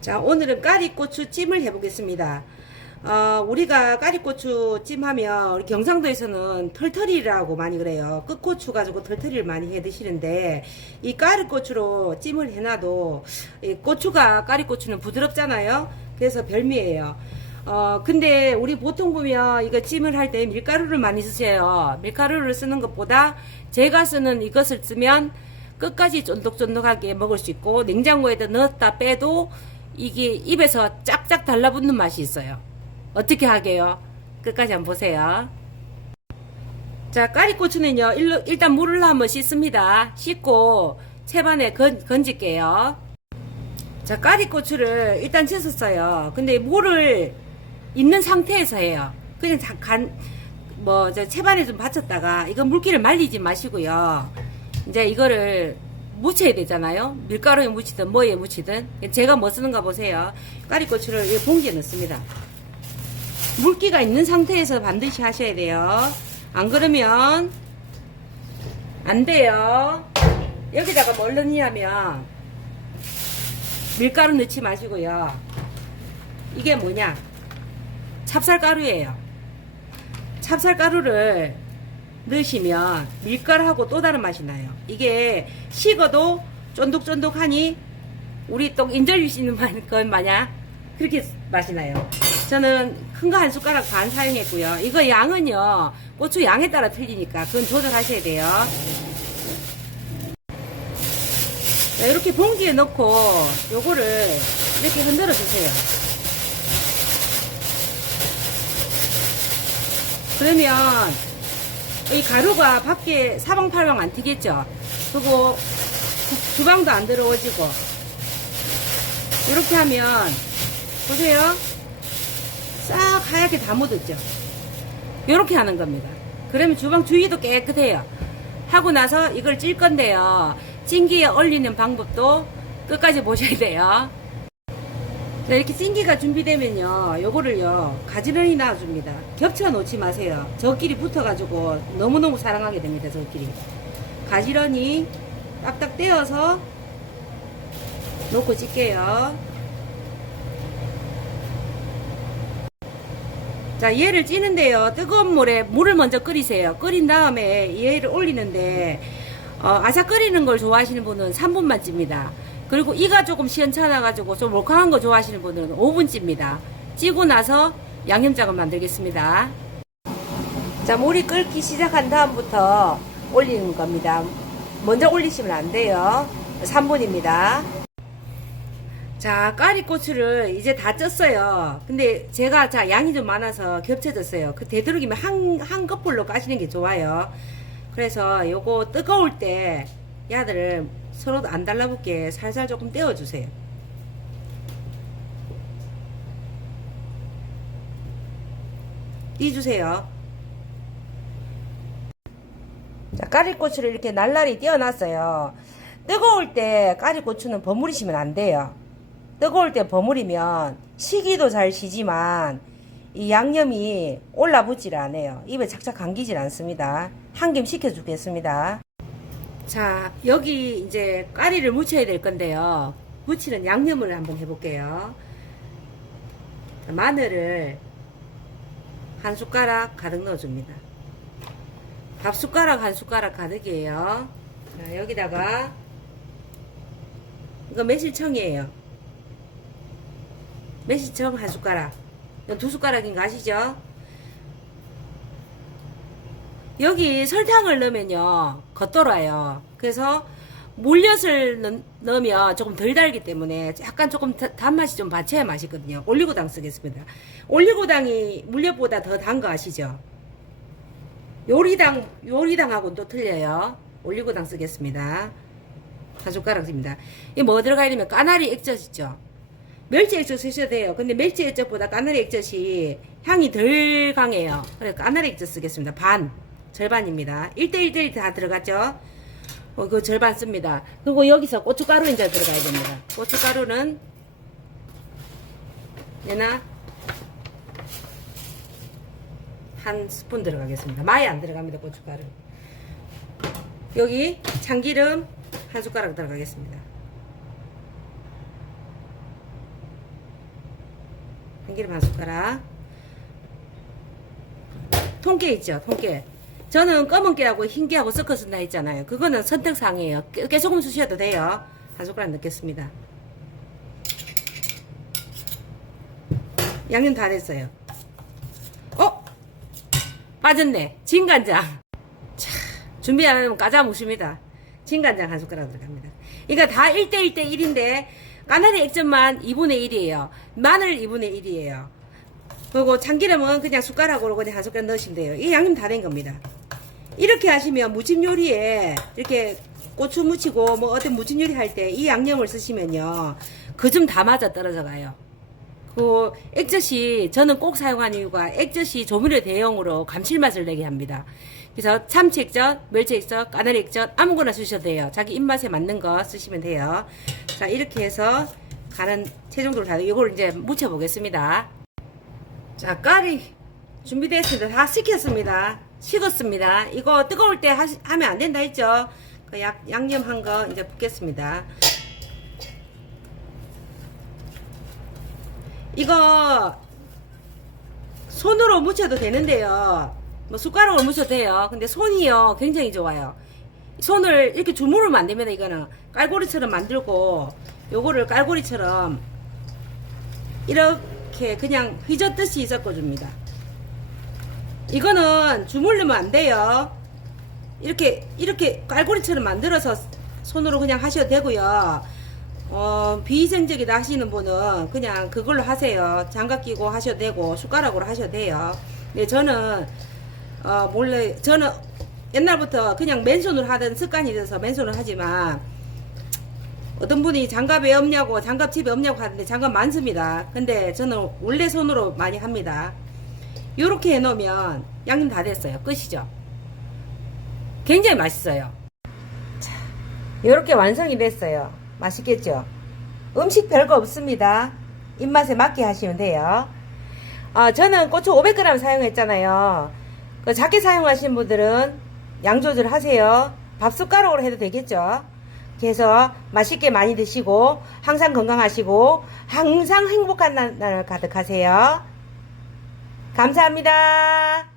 자, 오늘은 까리고추 찜을 해보겠습니다. 어, 우리가 까리고추 찜 하면 우리 경상도에서는 털털이라고 많이 그래요. 끝고추 가지고 털털이를 많이 해 드시는데 이 까리고추로 찜을 해놔도 이 고추가 까리고추는 부드럽잖아요. 그래서 별미예요. 어, 근데 우리 보통 보면 이거 찜을 할 때 밀가루를 많이 쓰세요. 밀가루를 쓰는 것보다 제가 쓰는 이것을 쓰면 끝까지 쫀득쫀득하게 먹을 수 있고 냉장고에다 넣었다 빼도 이게 입에서 짝짝 달라붙는 맛이 있어요. 어떻게 하게요? 끝까지 한번 보세요. 자, 까리고추는요, 일단 물을 한번 씻습니다. 씻고 채반에 건, 건질게요. 자, 까리고추를 일단 씻었어요. 근데 물을 있는 상태에서 해요. 그냥 자- 간, 뭐, 저 채반에 좀 받쳤다가, 이거 물기를 말리지 마시고요. 이제 이거를 묻혀야 되잖아요. 밀가루에 묻히든 뭐에 묻히든. 제가 뭐 쓰는가 보세요. 까리고추를 이 봉지에 넣습니다. 물기가 있는 상태에서 반드시 하셔야 돼요. 안 그러면 안 돼요. 여기다가 뭘 넣냐면 밀가루 넣지 마시고요. 이게 뭐냐? 찹쌀가루예요. 찹쌀가루를 넣으시면 밀가루하고 또 다른 맛이 나요. 이게 식어도 쫀득쫀득하니 우리 또 인절미 씹는 건 마냥 그렇게 맛이 나요. 저는 큰 거 한 숟가락 반 사용했고요. 이거 양은요, 고추 양에 따라 틀리니까 그건 조절하셔야 돼요. 자, 이렇게 봉지에 넣고 요거를 이렇게 흔들어 주세요. 그러면 이 가루가 밖에 사방팔방 안 튀겠죠. 그리고 주- 주방도 안 들어오지고 이렇게 하면 보세요. 싹 하얗게 다 묻었죠. 이렇게 하는 겁니다. 그러면 주방 주위도 깨끗해요. 하고 나서 이걸 찔 건데요. 찜기에 얼리는 방법도 끝까지 보셔야 돼요. 자, 이렇게 찜기가 준비되면요. 요거를요. 가지런히 놔줍니다. 겹쳐 놓지 마세요. 저끼리 붙어가지고 너무너무 사랑하게 됩니다. 저끼리. 가지런히 딱딱 떼어서 놓고 찔게요. 자, 얘를 찌는데요. 뜨거운 물에 물을 먼저 끓이세요. 끓인 다음에 얘를 올리는데, 어, 아삭 끓이는 걸 좋아하시는 분은 3분만 찝니다. 그리고 이가 조금 시원찮아가지고 좀 몰캉한 거 좋아하시는 분은 5분 찝니다. 찌고 나서 양념장을 만들겠습니다. 자, 물이 끓기 시작한 다음부터 올리는 겁니다. 먼저 올리시면 안 돼요. 3분입니다. 자, 까리고추를 이제 다 쪘어요. 근데 제가 자, 양이 좀 많아서 겹쳐졌어요. 그 되도록이면 한, 한 컵불로 까시는 게 좋아요. 그래서 요거 뜨거울 때 야들을 서로 안 달라붙게 살살 조금 떼어주세요. 띄주세요. 자, 까리고추를 이렇게 날라리 띄어놨어요. 뜨거울 때 까리고추는 버무리시면 안 돼요. 뜨거울 때 버무리면 시기도 잘 시지만 이 양념이 올라붙질 않아요. 입에 착착 감기질 않습니다. 한 김 식혀주겠습니다. 자, 여기 이제 까리를 묻혀야 될 건데요. 묻히는 양념을 한번 해볼게요. 자, 마늘을 한 숟가락 가득 넣어줍니다. 밥 숟가락 한 숟가락 가득이에요. 자, 여기다가 이거 매실청이에요. 매실청 한 숟가락. 두 숟가락인 거 아시죠? 여기 설탕을 넣으면요 겉돌아요. 그래서 물엿을 넣, 넣으면 조금 덜 달기 때문에 약간 조금 다- 단맛이 좀 받쳐야 맛있거든요. 올리고당 쓰겠습니다. 올리고당이 물엿보다 더 단 거 아시죠? 요리당 요리당하고는 또 틀려요. 올리고당 쓰겠습니다. 한 숟가락입니다. 이게 뭐 들어가야 되면 까나리 액젓 있죠. 멸치 액젓 쓰셔도 돼요. 근데 멸치 액젓보다 까나리 액젓이 향이 덜 강해요. 그래서 까나리 액젓 쓰겠습니다. 반 절반입니다. 1대1대1 다 들어갔죠. 어, 그 절반 씁니다. 그리고 여기서 고춧가루 이제 들어가야 됩니다. 고춧가루는 얘나 한 스푼 들어가겠습니다. 많이 안 들어갑니다. 고춧가루. 여기 참기름 한 숟가락 들어가겠습니다. 참기름 한 숟가락. 통깨 있죠, 통깨. 저는 검은 깨하고 흰 깨하고 섞어 쓴다 했잖아요. 그거는 선택사항이에요. 깨- 깨소금 쓰셔도 돼요. 한 숟가락 넣겠습니다. 양념 다 됐어요. 어? 빠졌네. 진간장. 차, 준비 안 하면 까자 묻습니다. 진간장 한 숟가락 들어갑니다. 그러니까 다 1대1 대 1인데 까나리 액젓만 2분의 1이에요. 마늘 2분의 1이에요. 그리고 참기름은 그냥 숟가락으로 그냥 한 숟가락 넣으시면 돼요. 이 양념 다 된 겁니다. 이렇게 하시면 무침 요리에 이렇게 고추 무치고 뭐 어떤 무침 요리 할 때 이 양념을 쓰시면요. 그 좀 다 맞아 떨어져 가요. 그 액젓이 저는 꼭 사용하는 이유가 액젓이 조미료 대용으로 감칠맛을 내게 합니다. 그래서 참치 액젓, 멸치 액젓, 까나리 액젓 아무거나 쓰셔도 돼요. 자기 입맛에 맞는 거 쓰시면 돼요. 자 이렇게 해서 간은 체정도로 다 이걸 이제 묻혀 보겠습니다. 자 까리 준비됐습니다. 다 식혔습니다. 식었습니다. 이거 뜨거울 때 하시, 하면 안 된다 했죠. 그 약, 양념한 거 이제 붓겠습니다. 이거 손으로 묻혀도 되는데요. 뭐 숟가락으로 묻혀도 돼요. 근데 손이요 굉장히 좋아요. 손을 이렇게 주무르면 안 됩니다. 이거는 깔고리처럼 만들고 요거를 깔고리처럼 이렇게 그냥 휘젓듯이 섞어줍니다. 이거는 주물르면 안 돼요. 이렇게 이렇게 깔고리처럼 만들어서 손으로 그냥 하셔도 되고요. 어, 비위생적이다 하시는 분은 그냥 그걸로 하세요. 장갑 끼고 하셔도 되고 숟가락으로 하셔도 돼요. 근데 저는 어, 몰래 저는 옛날부터 그냥 맨손으로 하던 습관이 돼서 맨손으로 하지만 어떤 분이 장갑에 없냐고 장갑 집에 없냐고 하는데 장갑 많습니다. 근데 저는 원래 손으로 많이 합니다. 요렇게 해놓으면 양념 다 됐어요. 끝이죠. 굉장히 맛있어요. 자, 요렇게 완성이 됐어요. 맛있겠죠? 음식 별거 없습니다. 입맛에 맞게 하시면 돼요. 어, 저는 고추 500g 사용했잖아요. 그 작게 사용하시는 분들은 양 조절하세요. 밥 숟가락으로 해도 되겠죠? 그래서 맛있게 많이 드시고 항상 건강하시고 항상 행복한 날 가득하세요. 감사합니다.